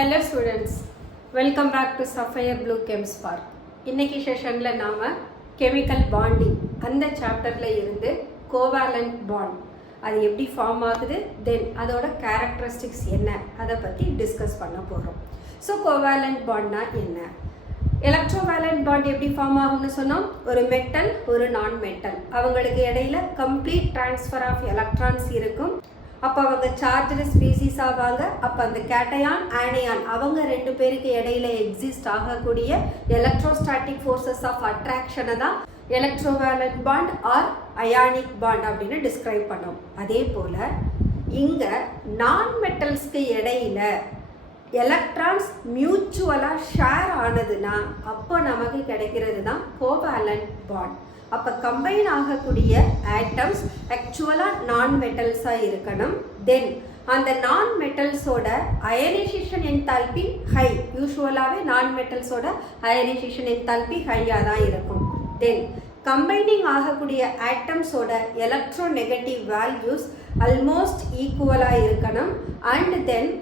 Hello students, welcome back to Sapphire Blue Chem Spark. இன்னைக்கு செஷனில் நாம் கெமிக்கல் பாண்டிங் அந்த சாப்டரில் இருந்து கோவேலண்ட் பாண்ட் அது எப்படி ஃபார்ம் ஆகுது, தென் அதோட கேரக்டரிஸ்டிக்ஸ் என்ன, அதை பற்றி டிஸ்கஸ் பண்ண போகிறோம். ஸோ கோவேலண்ட் பாண்ட்னா என்ன, எலக்ட்ரோவேலண்ட் பாண்ட் எப்படி ஃபார்ம் ஆகும்னு சொன்னோம். ஒரு மெட்டல் ஒரு நான் மெட்டல் அவங்களுக்கு இடையில கம்ப்ளீட் டிரான்ஸ்ஃபர் ஆஃப் எலக்ட்ரான்ஸ் இருக்கும். அப்போ அவங்க சார்ஜ்டு ஸ்பீசிஸ் ஆவாங்க. அப்போ அந்த கேட்டயான் ஆனியான் அவங்க ரெண்டு பேருக்கு இடையில எக்ஸிஸ்ட் ஆகக்கூடிய எலக்ட்ரோஸ்டாட்டிக் ஃபோர்ஸஸ் ஆஃப் அட்ராக்ஷனை தான் எலக்ட்ரோவேலண்ட் பாண்ட் ஆர் அயானிக் பாண்ட் அப்படின்னு டிஸ்கிரைப் பண்ணோம். அதே போல் இங்கே நான் மெட்டல்ஸ்க்கு இடையில எலக்ட்ரான்ஸ் மியூச்சுவலாக ஷேர் ஆனதுன்னா அப்போ நமக்கு கிடைக்கிறது தான் கோவேலண்ட் பாண்ட். அப்போ கம்பைன் ஆகக்கூடிய ஆட்டம்ஸ் ஆக்சுவலாக நான் மெட்டல்ஸாக இருக்கணும். தென் அந்த நான் மெட்டல்ஸோட அயனைசேஷன் என்தால்பி ஹை, யூஸ்வலாகவே நான் மெட்டல்ஸோட அயனைசேஷன் என்தால்பி ஹையாக தான் இருக்கும். தென் கம்பைனிங் ஆகக்கூடிய ஆட்டம்ஸோட எலக்ட்ரோ நெகட்டிவ் வேல்யூஸ் ஆல்மோஸ்ட் ஈக்குவலாக இருக்கணும். And then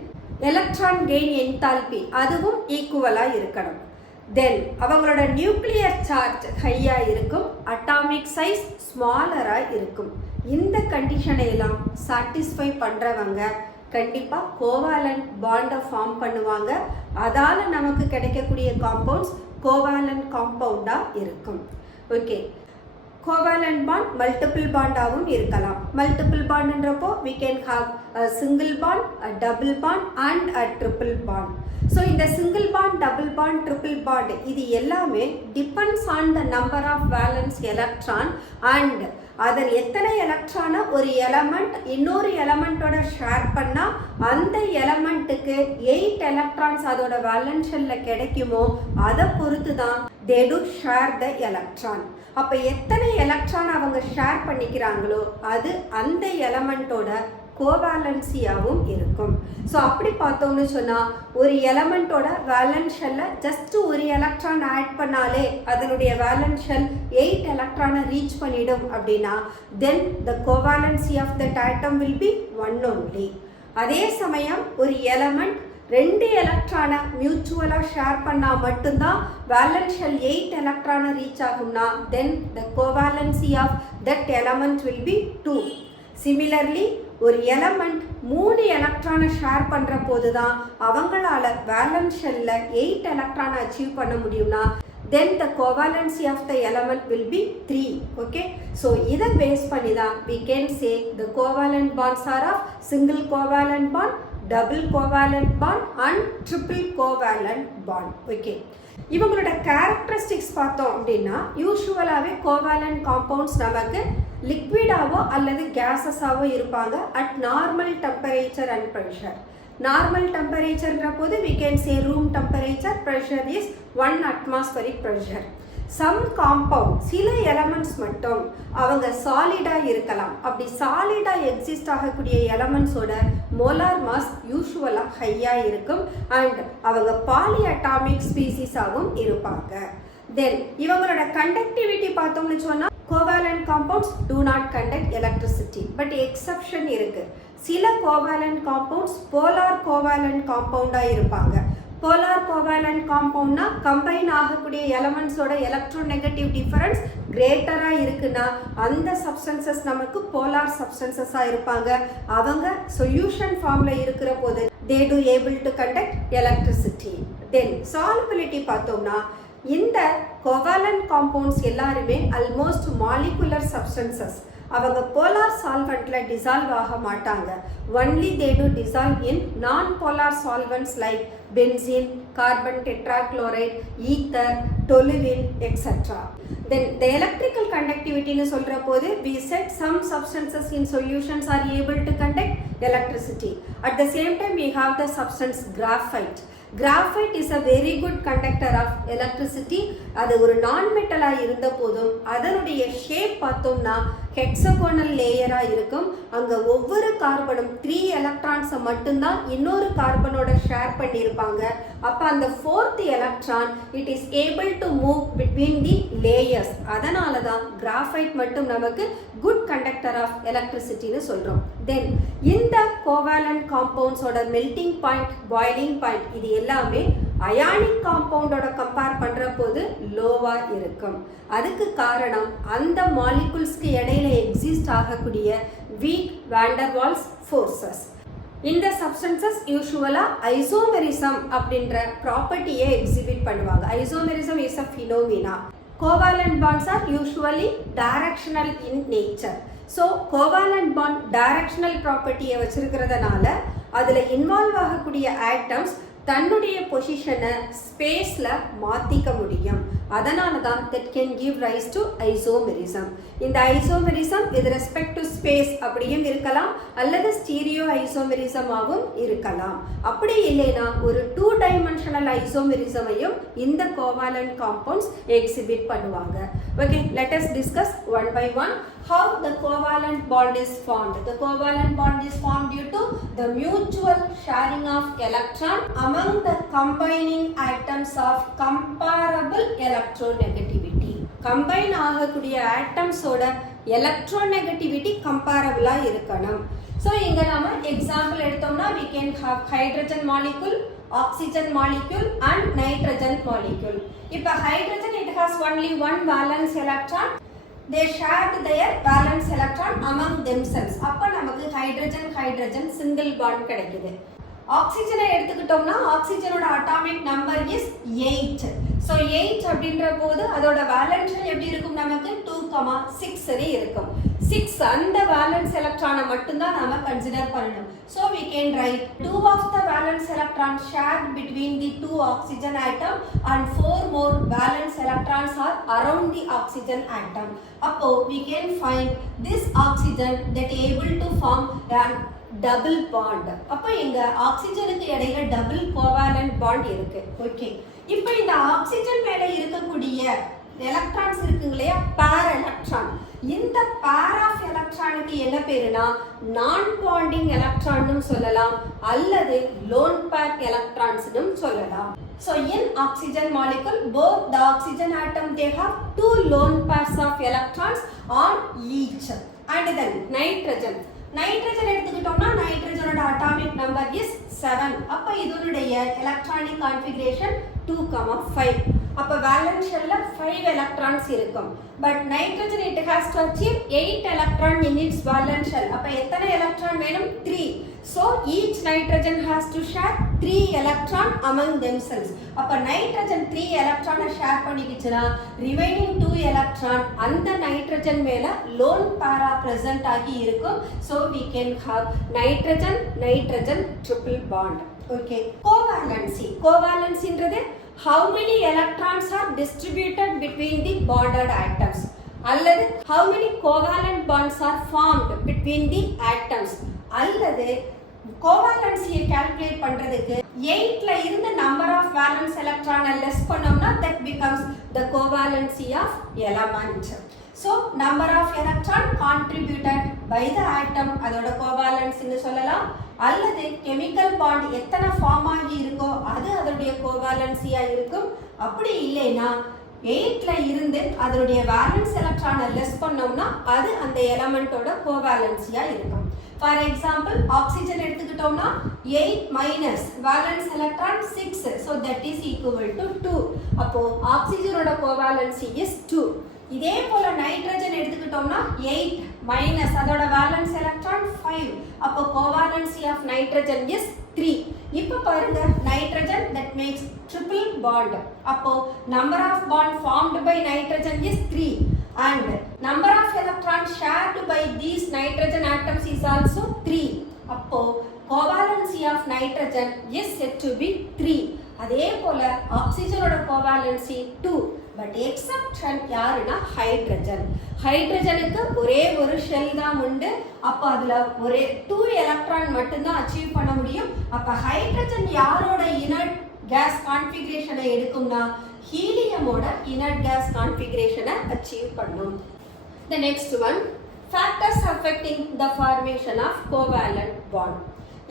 electron gain enthalpy அதுவும் ஈக்குவலாக இருக்கணும். தென் அவங்களோட நியூக்ளியர் சார்ஜ் ஹையாக இருக்கும், அட்டாமிக் சைஸ் ஸ்மாலராக இருக்கும். இந்த கண்டிஷனை எல்லாம் சாட்டிஸ்ஃபை பண்ணுறவங்க கண்டிப்பாக கோவேலண்ட் பாண்டை ஃபார்ம் பண்ணுவாங்க. அதால் நமக்கு கிடைக்கக்கூடிய காம்பவுண்ட்ஸ் கோவேலண்ட் காம்பவுண்டாக இருக்கும். ஓகே, கோவேலண்ட் பாண்ட் மல்டிபிள் பாண்டாகவும் இருக்கலாம். மல்டிபிள் பாண்டுன்றப்போ we can have a single bond, a double bond and a triple bond. So இந்த single bond, double bond, triple bond இது எல்லாமே depends on the number of valence electron and அதன் எத்தனை எலக்ட்ரானை ஒரு எலமெண்ட் இன்னொரு எலமெண்ட்டோட ஷேர் பண்ணால் அந்த எலமெண்ட்டுக்கு 8 எலக்ட்ரான்ஸ் அதோட வேலன்ஷனில் கிடைக்குமோ அதை பொறுத்து தான் they do share the electron. அப்போ எத்தனை எலக்ட்ரான் அவங்க ஷேர் பண்ணிக்கிறாங்களோ அது அந்த எலமெண்ட்டோட கோவேலன்சியாகவும் இருக்கும். ஸோ அப்படி பார்த்தோம்னு சொன்னால் ஒரு எலமெண்ட்டோட வேலன்ஷனில் ஜஸ்ட்டு ஒரு எலக்ட்ரான் ஆட் பண்ணாலே அதனுடைய வேலன்ஷன் 8 எலக்ட்ரானை ரீச் பண்ணிடும் அப்படின்னா then the covalency of that atom will be 1 only. அதே சமயம் ஒரு எலமெண்ட் 2 எலக்ட்ரானை மியூச்சுவலாக ஷேர் பண்ணால் மட்டும்தான் வேலன்ஷியல் 8 எலக்ட்ரானை ரீச் ஆகும்னா then the covalency of that element will be 2. Similarly ஒரு எலமெண்ட் 3 எலக்ட்ரானை ஷேர் பண்ணுற போது தான் அவங்களால வேலன்ஷியலில் 8 எலக்ட்ரானை அச்சீவ் பண்ண முடியும்னா then the covalency of the element will be 3. Okay, so இதை பேஸ் பண்ணி தான் we can say the covalent bonds are of single covalent bond, double covalent bond and triple covalent bond. Okay, இவங்களோட characteristics பார்த்தோம் அப்படின்னா யூஸ்வலாகவே covalent compounds நமக்கு லிக்விடாவோ அல்லது கேஸஸாவோ இருப்பாங்க at normal temperature and pressure. Normal டெம்பரேச்சர்ன்ற போது we can say room temperature, pressure is 1 atmospheric pressure. Some compound சில எலமெண்ட்ஸ் மட்டும் அவங்க சாலிடாக இருக்கலாம். அப்படி சாலிடாக எக்ஸிஸ்ட் ஆகக்கூடிய எலமெண்ட்ஸோட மோலார் மாஸ் யூஸ்வலாக ஹையாக இருக்கும் அண்ட் அவங்க பாலி அட்டாமிக் ஸ்பீசிஸாகவும் இருப்பாங்க. தென் இவங்களோட கண்டக்டிவிட்டி பார்த்தோம்னு சொன்னால் covalent compounds do not conduct electricity, but exception இருக்குது. சில கோவேலண்ட் காம்பவுண்ட்ஸ் போலார் கோவேலண்ட் காம்பவுண்டாக இருப்பாங்க. போலார் கோவேலண்ட் காம்பவுண்ட்னா கம்பைன் ஆகக்கூடிய எலமெண்ட்ஸோட எலக்ட்ரோ நெகட்டிவ் டிஃபரன்ஸ் கிரேட்டராக இருக்குன்னா அந்த சப்ஸ்டன்சஸ் நமக்கு போலார் சப்ஸ்டன்சஸாக இருப்பாங்க. அவங்க சொல்யூஷன் ஃபார்மில் இருக்கிற போது they do able to conduct electricity. Then solubility பார்த்தோம்னா இந்த கோவேலண்ட் காம்பவுண்ட்ஸ் எல்லாருமே ஆல்மோஸ்ட் மாலிகுலர் சப்ஸ்டன்சஸ். அவங்க போலார் சால்வெண்ட்டில் டிசால்வ் ஆக மாட்டாங்க. Only they do dissolve in non polar solvents like benzene, carbon tetrachloride, ether, toluene etcetera. Then the electrical கண்டக்டிவிட்டின்னு சொல்கிற போது we said some substances in solutions are able to conduct electricity. At the same time we have the substance graphite. Graphite is a very good conductor of electricity. அது ஒரு நான் மெட்டலாக இருந்த போதும் அதனுடைய shape பார்த்தோம்னா ஹெக்ஸகோனல் லேயராக இருக்கும். அங்கே ஒவ்வொரு கார்பனும் 3 எலக்ட்ரான்ஸை மட்டும்தான் இன்னொரு கார்பனோட ஷேர் பண்ணியிருப்பாங்க. அப்போ அந்த 4th electron it is able to move between the layers. அதனால தான் கிராஃபைட் மட்டும் நமக்கு குட் கண்டக்டர் ஆஃப் எலக்ட்ரிசிட்டின்னு சொல்கிறோம். தென் இந்த கோவேலண்ட் காம்பவுண்ட்ஸோட மெல்டிங் பாயிண்ட், பாய்லிங் பாயிண்ட் இது எல்லாமே அயானிக் காம்பவுண்டோட கம்பேர் பண்ணுற போது லோவாக இருக்கும். அதுக்கு காரணம் அந்த மாலிகுல்ஸ்க்கு இடையில எக்ஸிஸ்ட் ஆகக்கூடிய வீக் வாண்டர்வால்ஸ் ஃபோர்ஸஸ். இந்த சப்ஸ்டன்சஸ் யூஸ்வலாக ஐசோமெரிசம் அப்படின்ற ப்ராப்பர்ட்டியை எக்ஸிபிட் பண்ணுவாங்க. Isomerism is a phenomena. Covalent bonds are usually directional in nature. So covalent bond directional ப்ராப்பர்ட்டியை வச்சிருக்கிறதுனால அதில் இன்வால்வ் ஆகக்கூடிய ஆட்டம்ஸ் தன்னுடைய பொசிஷனை ஸ்பேஸில் மாற்றிக்க முடியும். அதனால தான் that can give rise to isomerism. இந்த isomerism with respect to space அப்படியும் இருக்கலாம், அல்லது ஸ்டீரியோ ஐசோமெரிசமாகவும் இருக்கலாம். அப்படி இல்லைன்னா ஒரு 2 டைமென்ஷனல் ஐசோமெரிசமையும் இந்த கோவேலண்ட் காம்பவுண்ட்ஸ் எக்ஸிபிட் பண்ணுவாங்க. Okay, let us discuss one by one how the covalent bond is formed. The covalent bond is formed due to the mutual sharing of electron among the combining atoms of comparable electronegativity. Combine ஆகக்கூடிய ஆட்டம்ஸோட electronegativity கம்பேரபிளாக இருக்கணும். So இங்கே நம்ம example எடுத்தோம்னா we can have hydrogen molecule, oxygen molecule and nitrogen molecule. இப்போ hydrogen it has only one valence electron. They shared their valence electron among themselves. அப்போ நமக்கு hydrogen single bond கிடைக்குது. ஆக்சிஜனை எடுத்துக்கிட்டோம்னா ஆக்சிஜனோட அட்டாமிக் நம்பர் இஸ் 8. ஸோ 8 அப்படின்ற போது அதோட valence எப்படி இருக்கும், நமக்கு 2,6 இருக்கும். 6 அந்த வேலன்ஸ் எலக்ட்ரானை மட்டும்தான் நாம கன்சிடர் பண்ணணும். So we can write 2 of the valence electron shared between the 2 oxygen atom and 4 more valence electrons are around the oxygen atom. அப்போ we can find this oxygen that able to form an double bond. அப்போ இங்க ஆக்சிஜனுக்கு இடையில double covalent bond இருக்கு. Okay, இப்போ இந்த oxygen மேல இருக்கக்கூடிய electrons இருக்குங்க இல்லையா, பேர் எலக்ட்ரான். இந்த பேர் ஆஃப் எலக்ட்ரானுக்கு என்ன பேருனா நான் பாண்டிங் எலக்ட்ரான்னு சொல்லலாம், அல்லது லோன் பேர் எலக்ட்ரான்ஸ்னு சொல்லலாம். So in oxygen molecule, both the oxygen atom they have 2 lone pairs of electrons on each. And then nitrogen எடுத்துக்கிட்டோம்னா நைட்ரஜனோட அட்டாமிக் நம்பர் இஸ் 7. அப்ப இதனுடைய எலக்ட்ரானிக் கான்ஃபிகரேஷன் 2,5. அப்ப வேலன்ஸ் ஷெல்ல 5 எலக்ட்ரான்ஸ் இருக்கும். But nitrogen it has to achieve 8 electron in its valence shell. அப்ப எத்தனை electron வேணும், 3. So each nitrogen has to share 3 electron among themselves. அப்ப nitrogen 3 எலக்ட்ரானை ஷேர் பண்ணிக்கிச்சுனா ரிமைனிங் 2 எலக்ட்ரான் அந்த நைட்ரஜன் மேல லோன் பேரா பிரசன்ட் ஆகி இருக்கும். So we can have nitrogen triple bond. Okay, covalencyன்றது how many electrons are distributed between the bonded atoms, அல்லது how many covalent bonds are formed between the atoms, அல்லது கோவாலன்சியை calculate பண்றதுக்கு 8ல இருந்து number of valence எலக்ட்ரானை less பண்ணோம்னா that becomes the covalency of element. So number of electron contributed by the atom அதோட கோவாலன்சின்னு சொல்லலாம், அல்லது chemical bond எத்தனை ஃபார்ம் ஆகி இருக்கோ அது அதோடைய கோவாலன்சியா இருக்கும். அப்படி இல்லைன்னா 8ல இருந்து அதோடைய வேலன்ஸ் எலக்ட்ரானை லெஸ் பண்ணோம்னா அது அந்த எலமெண்டோட கோவாலன்சியா இருக்கும். ஃபார் எக்ஸாம்பிள் ஆக்சிஜன் எடுத்துக்கிட்டோம்னா 8 minus valence electron 6, so that is equal to 2. அப்போ ஆக்சிஜனோட கோவாலன்சி இஸ் 2. இதே போல நைட்ரஜன் எடுத்துக்கிட்டோம்னா 8 மைனஸ் அதோட வேலன்ஸ் எலக்ட்ரான் 5, அப்போ கோவாலன்சி ஆஃப் நைட்ரஜன் இஸ் 3. இப்போ பாருங்க nitrogen that makes triple bond. அப்போ number of bond formed by nitrogen is 3 and number of electrons shared by these nitrogen atoms is also 3. அப்போ covalency of nitrogen is said to be 3. அதே போல ஆக்சிஜனோட கோவாலன்சி 2. But exception யாருன்னா ஹைட்ரஜனுக்கு ஒரே ஒரு shell தான் உண்டு. அப்போ அதுல ஒரே 2 எலக்ட்ரான் மட்டும்தான் அச்சீவ் பண்ண முடியும். அப்ப ஹைட்ரஜன் யாரோட இனர்ட் கேஸ் கான்ஃபிகரேஷனை எடுக்கும்னா ஹீலியமோட இனர்ட் கேஸ் கான்ஃபிகரேஷனை அச்சீவ் பண்ணும். The next one, factors affecting the formation of covalent bond.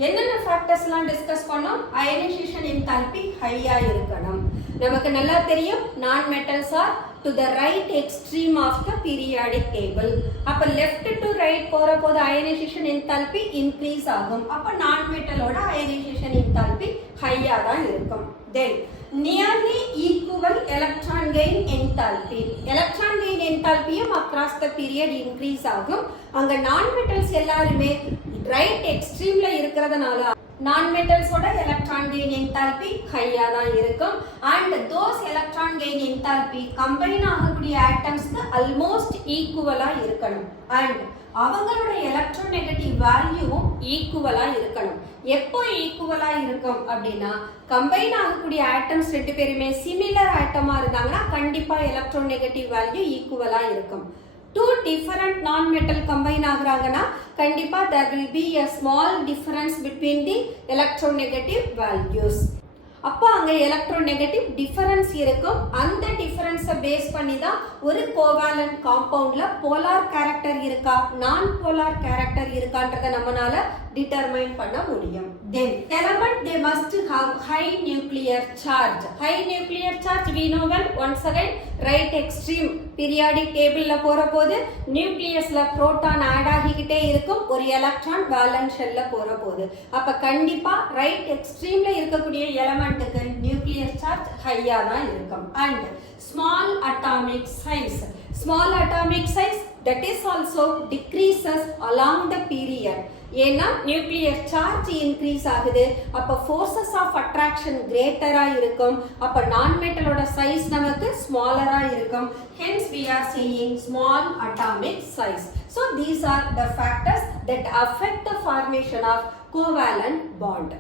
என்னென்ன ஃபேக்டர்ஸ்லாம் டிஸ்கஸ் பண்ணோம், அயனைசேஷன் என்தால்பி ஹையா இருக்கணும், நமக்கு நல்லா தெரியும் நான் metals are to the right extreme of the periodic table. அப்ப left to right போற போது ionization enthalpy increase ஆகும். அப்ப non metal ஓட ionization enthalpy high-ஆ தான் இருக்கும். Then nearly equal electron gain enthalpy. Electron gain enthalpy across the period increase ஆகும். அங்க non metals எல்லாருமே right extremeல இருக்கிறதுனால non-metals ஓட electron gain enthalpy high-ஆ தான் இருக்கும் and those electron gain enthalpy combine ஆகக்கூடிய atoms-க்கு almost equal-ஆ இருக்கணும் and அவங்களோட electronegative value-வும் equal-ஆ இருக்கணும். எப்போ equal-ஆ இருக்கும் அப்படின்னா combine ஆகக்கூடிய atoms ரெண்டு பேருமே similar atom-ஆ இருந்தாங்கன்னா கண்டிப்பா electronegative value equal-ஆ இருக்கும். Two different non-metal combine ஆகுறாங்கன்னா கண்டிப்பா there will be a small difference between the electronegative values. அப்போ அங்க electronegative difference இருக்கும். அந்த difference பேஸ் பண்ணி தான் ஒரு covalent compoundல polar character இருக்கா non polar character இருக்கான்றத நம்மனால determine பண்ண முடியும். Then element they must have high nuclear charge. High nuclear charge we know well. Once again right extreme periodic tableல போற போது nucleusல proton add ஆகிக்கிட்டே இருக்கும் ஒரு electron valence shellல போற போது அப்ப கண்டிப்பா right extremeல இருக்கக்கூடிய elementக்கு nuclear charge high-ஆ தான் இருக்கும் and small atomic size. Small atomic size that is also decreases along the period. ஏன்னா நியூக்ளியர் சார்ஜ் இன்க்ரீஸ் ஆகுது அப்ப ஃபோர்சஸ் ஆஃப் அட்ராக்ஷன் கிரேட்டரா இருக்கும் அப்ப நான் மெட்டலோட சைஸ் நமக்கு ஸ்மாலரா இருக்கும் hence we are saying small atomic size. So these are the factors that affect the formation of covalent bond.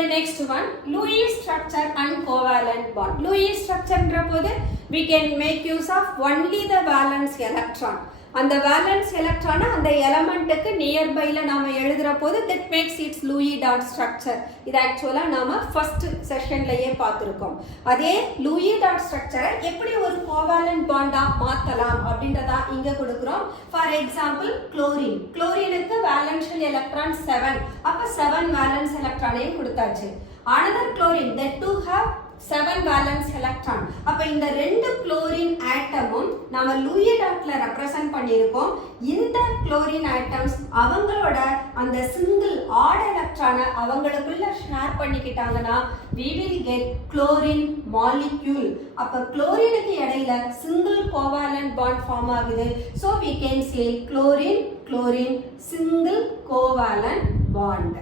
The next one, Lewis structure and covalent bond. Lewis structure ன்ற போது we can make use of only the valence electron. அந்த valence electron அந்த elementக்கு nearbyல நாம எழுதுற போது that makes its Lewis dot structure. இது ஆக்சுவலா நாம first செஷன்லயே பார்த்திருக்கோம். அதே Lewis dot structure எப்படி ஒரு covalent bond-ஆ மாத்தலாம் அப்படின்றதா இங்க கொடுக்கிறோம். For example, chlorine. chlorineக்கு valence electron 7. அப்ப 7 valence electron-ஐயும் கொடுத்தாச்சு. Another chlorine that too have 7 valence electron. அப்ப இந்த ரெண்டு chlorine atomம் நாம Lewis dotல represent பண்ணியிருக்கோம். இந்த chlorine atoms அவங்களோட அந்த single odd electron அவங்களுக்குள்ள share பண்ணிக்கிட்டாங்கன்னா we will get chlorine molecule. அப்ப chlorineக்கு இடையில single covalent bond form ஆகுது. So we can say chlorine chlorine single covalent bond.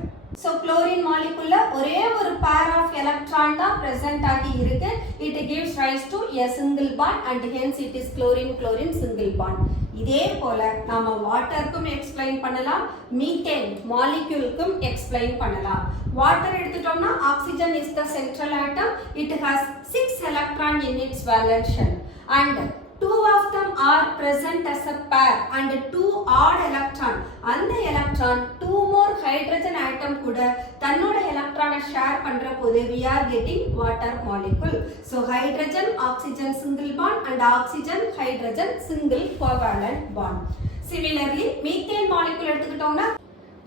So chlorine molecule ஒரே ஒரு pair of electron தான் present ஆகி இருக்கு. It gives rise to a single bond and hence it is chlorine chlorine single bond. இதே போல நாம வாட்டருக்கும் explain பண்ணலாம் methane மாலிக்யூலுக்கும் explain பண்ணலாம். வாட்டர் எடுத்துட்டோம்னா oxygen is the central atom. It has 6 electron in its valence shell and 2 of them are present as a pair and 2 odd electron. அந்த electron 2 more hydrogen atom கூட தன்னோட electron share பண்ற போது we are getting water molecule. So hydrogen oxygen single bond and oxygen hydrogen single covalent bond. Similarly methane molecule எடுத்துக்கிட்டோம்னா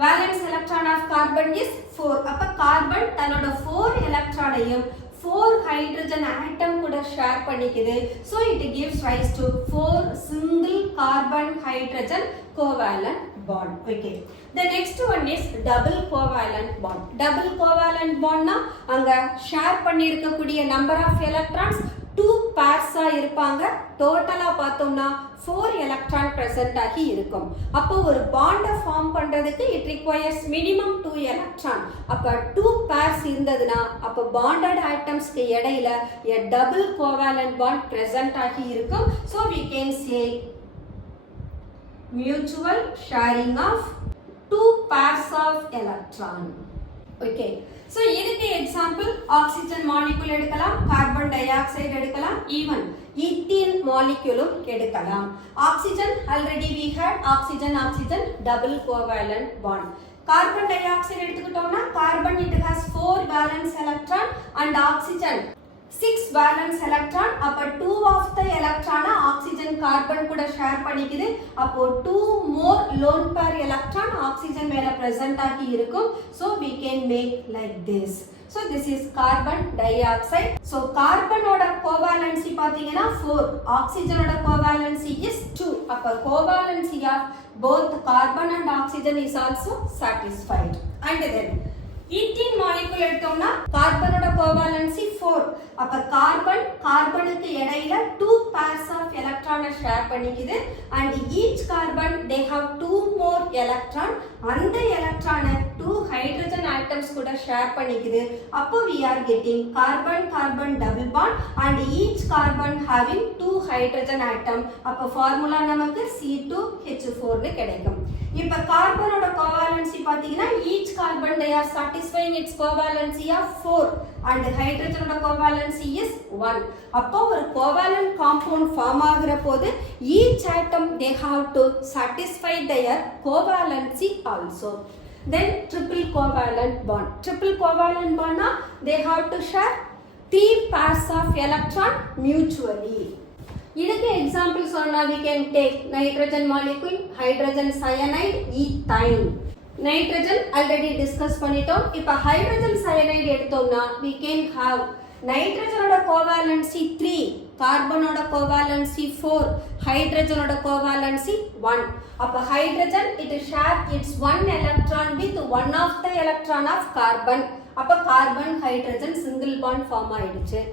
valence electron of carbon is 4. அப்ப carbon தன்னோட 4 electron-ஐயும் 4 hydrogen atom கூட share பண்ணிக்குது. So it gives rise to 4 single carbon hydrogen covalent bond. Okay. The next one is double covalent bond. Double covalent bond னா அங்க share பண்ணியிருக்கக்கூடிய number of electrons 2 pairs ஆ இருப்பாங்க. டோட்டலா பார்த்தோம்னா 4 electron present ஆகி இருக்கும். அப்போ ஒரு bond ஃபார்ம் பண்றதுக்கு it requires minimum 2 electron. அப்ப 2 pairs இருந்ததுனா அப்ப bonded atoms க்கு இடையில a double covalent bond present ஆகி இருக்கும். So we can say mutual sharing of 2 pairs of electron. Okay. So இதுக்கு எக்ஸாம்பிள் ஆக்சிஜன் மாலிக்யூல் எடுக்கலாம் கார்பன் டை ஆக்சைடு எடுக்கலாம் ஈவன் ஈத்தீன் மாலிக்யூலும் எடுக்கலாம் oxygen already we had oxygen oxygen double covalent bond carbon dioxide எடுத்துக்கிட்டோம்னா carbon it has 4 valence electron and oxygen 6 valence electron. அப்ப 2 of the electron oxygen carbon கூட share பண்ணிக்குது. அப்போ 2 more lone pair electron oxygen மேல present ஆகி இருக்கும். So we can make like this. So this is carbon dioxide. So carbon oda covalency பாத்தீங்கன்னா 4, oxygen oda covalency is 2. அப்ப covalency of both carbon and oxygen is also satisfied. And then ethene molecule எடுத்தோம்னா கார்பனோட கோவாலன்சி 4. அப்ப கார்பனுக்கு இடையில 2 pairs of electron share பண்ணிக்குது and each carbon they have 2 more electron. அந்த எலக்ட்ரானை 2 hydrogen atoms கூட share பண்ணிக்குது. அப்போ we are getting carbon double bond and each carbon having 2 hydrogen atom. அப்ப formula நமக்கு C2H4 னு கிடைக்கும். இப்ப கார்பனோட கோவாலன்சி பாத்தீங்கன்னா each carbon they are satisfying its covalency of 4 and hydrogen oda covalency is 1. அப்போ ஒரு covalent compound form ஆகுற போது each atom they have to satisfy their covalency also. Then triple covalent bond na they have to share 3 pairs of electron mutually. இதுக்கு example சொன்னா we can take nitrogen molecule, hydrogen cyanide, ethine. Nitrogen already discuss பண்ணிட்டோம். இப்போ hydrogen cyanide எடுத்தோம்னா we can have நைட்ரஜனோட கோவாலன்சி 3, கார்பனோட கோவாலன்சி 4, ஹைட்ரஜனோட கோவாலன்சி 1. அப்ப hydrogen it share its 1 electron with one of the electron of carbon. அப்ப carbon hydrogen single bond form ஆயிடுச்சு.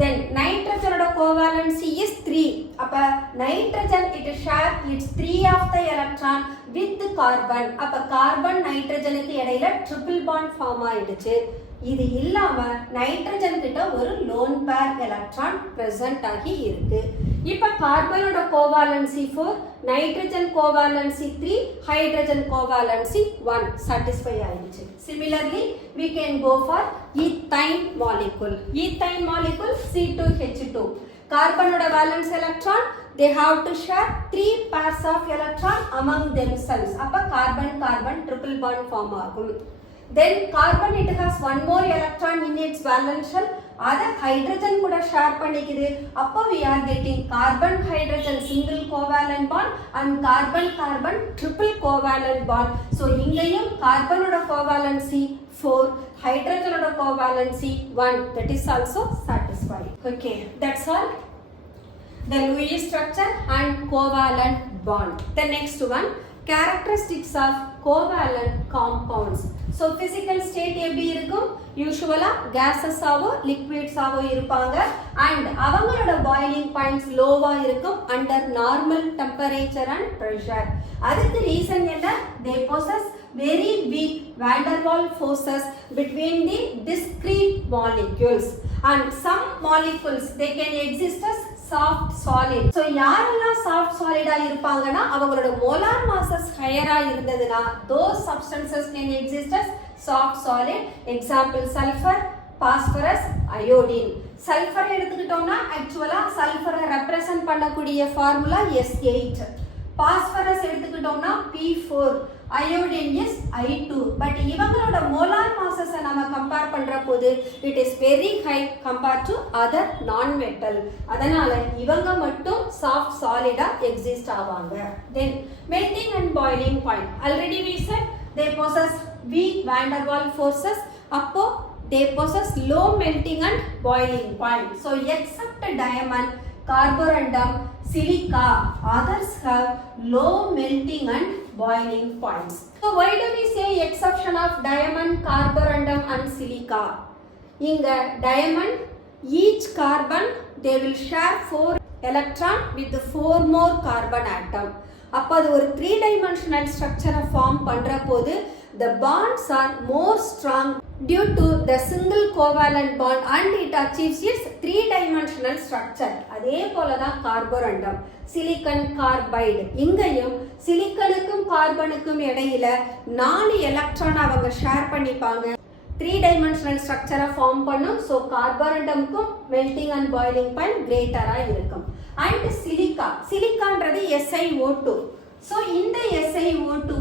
Then nitrogen covalency is 3. அப்ப nitrogen it share its 3 of the electron with carbon. அப்ப carbon nitrogenக்கு இடையில triple bond form ஆயிடுச்சு. இது இல்லாம nitrogen கிட்ட ஒரு lone pair electron present ஆகி இருக்கு. இப்ப கார்பனோட கோவாலன்சி 4, நைட்ரஜன் கோவாலன்சி 3, ஹைட்ரஜன் கோவாலன்சி 1 satisfy ஆயிடுச்சு. Similarly, we can go for ethine molecule. Ethine molecule C2H2. கார்பனோட valence electron they have to share 3 pairs of electron among themselves. அப்ப கார்பன் triple bond form ஆகும். Then carbon it has one more electron in its valence shell. அத hydrogen கூட share பண்ணிக்குது. அப்போ we are getting carbon hydrogen single covalent bond and carbon triple covalent bond. So இங்கேயும் கார்பனோட கோவாலன்சி 4, ஹைட்ரஜனோட கோவாலன்சி 1. That is also satisfied. Okay, that's all. The Lewis structure and covalent bond. The next one, characteristics of covalent compounds. So physical state எப்படி இருக்கும்? யூசுவலா gases ஆவோ liquids ஆவோ இருப்பாங்க and அவங்களோட boiling points லோவா இருக்கும் under normal temperature and pressure. அதுக்கு reason என்ன? They possess very weak van der Waals forces between the discrete molecules and some molecules they can exist as soft solid. So யாரெல்லாம் soft solid இருப்பாங்கன்னா அவங்களோட molar masses higher இருந்ததுன்னா those substances can exist as soft solid. Example sulfur, phosphorus, iodine. Sulfur எடுத்துக்கிட்டோம்னா ஆக்சுவலா சல்ஃபரை represent பண்ணக்கூடிய formula S8. phosphorus எடுத்துக்கிட்டோம்னா P4, iodine is I2. But இவங்களோட molar masses நம்ம கம்பேர் பண்ற போது it is very high compare to other நான் metal. அதனால இவங்க மட்டும் சாஃப்ட் சாலிடா எக்ஸிஸ்ட் ஆவாங்க. தென் melting and boiling point. Already we said they possess weak van der Waals forces. அப்போ they possess low melting and boiling point. So except diamond, carborundum, silica, others have low melting and boiling points. So why do we say exception of diamond, carborundum and silica? Inga diamond, each carbon they will share 4 electron with 4 more carbon atom. அப்ப அது ஒரு 3-dimensional structure form பண்ற போது the bonds are more strong due to the single covalent bond and it achieves its 3-dimensional structure. அதே போலதான் carborundum, silicon carbide. இங்கேயும் சிலிக்கனுக்கும் கார்பனுக்கும் இடையில 4 electron அவங்க ஷேர் பண்ணிப்பாங்க. 3-dimensional structure ஃபார்ம் பண்ணும். ஸோ கார்போரண்டம்க்கும் melting and boiling point greater இருக்கும். And சிலிக்கான்றது SiO2. So in the SiO2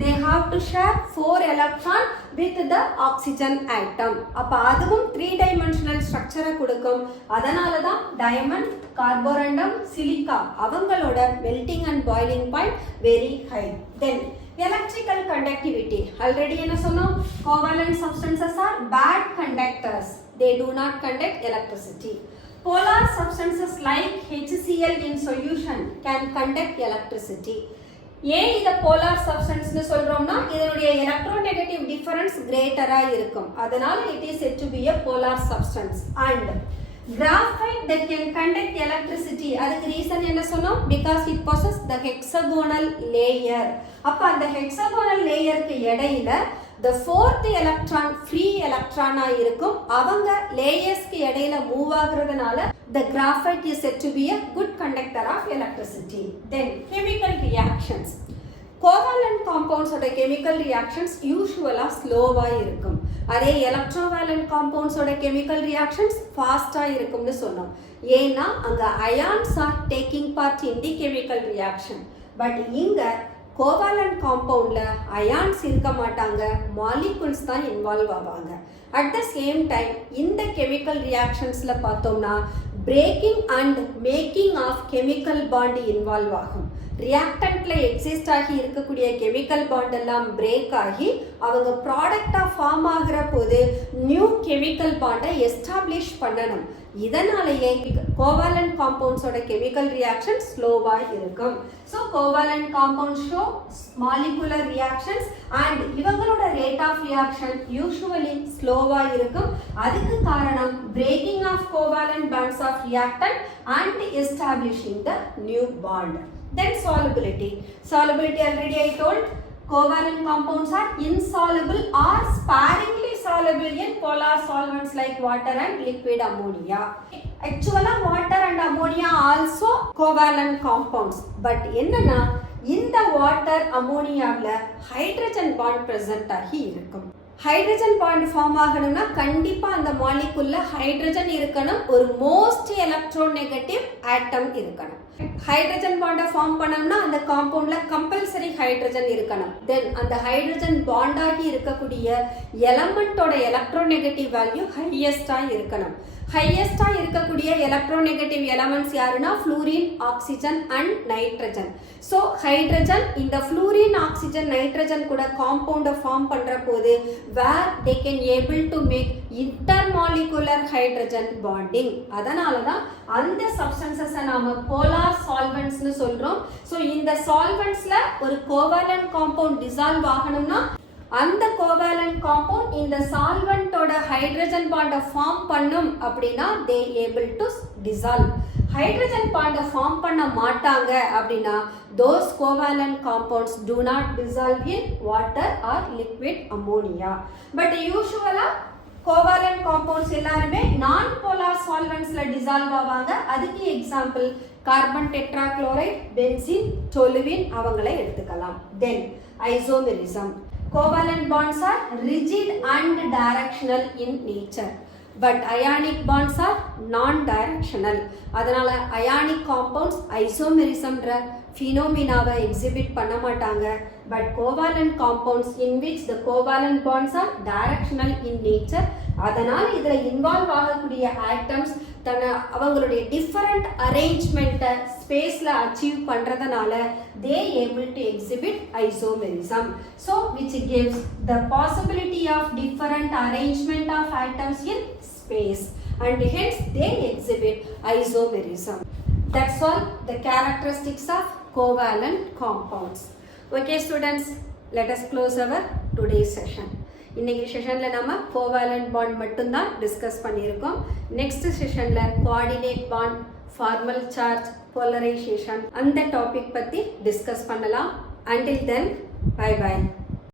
they have to share 4 electron with the oxygen atom. அப்ப அதுவும் 3-dimensional structure கொடுக்கும். அதனால தான் diamond, carborundum, silica அவங்களோட melting and boiling point very high. Then electrical conductivity already என்ன சொன்னோம், covalent substances are bad conductors, they do not conduct electricity. Polar substances like HCl in solution can conduct electricity. ஏன் இத polar சப்ஸ்டன்ஸ்னு சொல்றோம்னா இதனுடைய electronegative difference கிரேட்டரா இருக்கும், அதனால it is said to be a polar substance. And graphite that can conduct electricity, அதுக்கு reason என்ன சொன்னோம், because it possess the hexagonal layer. அப்ப அந்த hexagonal layerக்கு இடையில the fourth electron free electron இருக்கும், அவங்க லேயர்ஸ்க்கு இடையில move ஆகுறதுனால the graphite is said to be a good conductor of electricity. Then chemical reactions, covalent compounds ஓட chemical reactions யூசுவலா ஸ்லோவா இருக்கும், அதே electrovalent compounds ஓட chemical reactions ஃபாஸ்டா இருக்கும்னு சொன்னோம். ஏன்னா அங்க ions are taking part in the chemical reaction. But இங்க கோவாலண்ட் காம்பவுண்ட்ல அயான்ஸ் இருக்க மாட்டாங்க, மாலிகுல்ஸ் தான் இன்வால்வ் ஆவாங்க. அட் த சேம் டைம் இந்த கெமிக்கல் ரியாக்ஷன்ஸ்ல பார்த்தோம்னா breaking and making of chemical bond involve ஆகும். ரியாக்டன்ட்ல எக்ஸிஸ்ட் ஆகி இருக்கக்கூடிய கெமிக்கல் பாண்ட் எல்லாம் பிரேக் ஆகி அவங்க ப்ராடக்டா ஃபார்ம் ஆகிற போது நியூ கெமிக்கல் பாண்டை எஸ்டாப்ளிஷ் பண்ணணும். இதனாலேயே கோவாலண்ட் காம்பவுண்ட்ஸோட கெமிக்கல் ரியாக்ஷன் ஸ்லோவா இருக்கும். So covalent compound show molecular reactions and இவங்களோட ரேட் ஆஃப் ரியாக்ஷன் யூசுவலி ஸ்லோவா இருக்கும். அதுக்கு காரணம் breaking of covalent bonds of reactant and establishing the new bond. Then solubility. Solubility already I told, covalent compounds are insoluble or sparingly soluble in polar solvents like water and liquid ammonia. Actually water and ammonia also covalent compounds, but என்னன்னா இந்த water அமோனியாவில் hydrogen bond present ஆகி இருக்கும். Hydrogen bond form ஆகணும்னா கண்டிப்பாக அந்த மாலிகுல்ல hydrogen இருக்கணும், ஒரு most electronegative ஆட்டம் இருக்கணும். ஹைட்ரஜன் பாண்டை ஃபார்ம் பண்ணோம்னா அந்த காம்பவுண்ட்ல கம்பல்சரி ஹைட்ரஜன் இருக்கணும். தென் அந்த ஹைட்ரஜன் பாண்டாகி இருக்கக்கூடிய எலமெண்டோட எலக்ட்ரோநெகட்டிவ் வேல்யூ ஹையஸ்டா இருக்கணும். ஹையஸ்டா இருக்கக்கூடிய எலக்ட்ரோநெகட்டிவ் எலமெண்ட்ஸ் யாருன்னா fluorine, oxygen and nitrogen. So hydrogen இந்த ஃப்ளூரின், ஆக்சிஜன், நைட்ரஜன் கூட காம்பவுண்டை ஃபார்ம் பண்ற போது where they can able to make intermolecular hydrogen bonding. அதனால தான் அந்த சப்ஸ்டன்சஸை நாம போலார் சால்வெண்ட்ஸ்னு சொல்றோம். ஸோ இந்த சால்வெண்ட்ஸ்ல ஒரு கோவாலண்ட் காம்பவுண்ட் டிசால்வ் ஆகணும்னா அந்த கோவாலண்ட் காம்பவுண்ட் இந்த சால்வெண்டோட ஹைட்ரஜன் பாண்டை ஃபார்ம் பண்ணும் அப்படின்னா they able to dissolve. Hydrogen பாண்டை ஃபார்ம் பண்ண மாட்டாங்க அப்படின்னா those covalent compounds do not dissolve in water or liquid ammonia. But usually covalent compounds எல்லாருமே நான் போலார் சால்வெண்ட்ஸ்ல டிசால்வ் ஆவாங்க. அதுக்கு example carbon tetrachloride, benzene, toluene அவங்களை எடுத்துக்கலாம். தென் isomerism. Covalent bonds are rigid and directional in nature, but ionic bonds are non-directional. அதனால ionic compounds isomerismன்ற phenomena-வை exhibit பண்ண மாட்டாங்க. But covalent compounds in which the covalent bonds are directional in nature, அதனால இதுல involve ஆகக்கூடிய atoms அவங்களுடைய different அரேஞ்ச்மெண்ட்டை ஸ்பேஸ்ல achieve பண்றதுனால they able to exhibit isomerism, so which gives the possibility of different arrangement of atoms in space and hence they exhibit isomerism. That's all the characteristics of covalent compounds. Okay students, let us close our today's session. இன்னைக்கு செஷனில் நம்ம covalent bond மட்டும்தான் discuss பண்ணியிருக்கோம். Next செஷனில் coordinate bond, formal charge, polarisation அந்த topic பற்றி discuss பண்ணலாம். Until then, bye bye.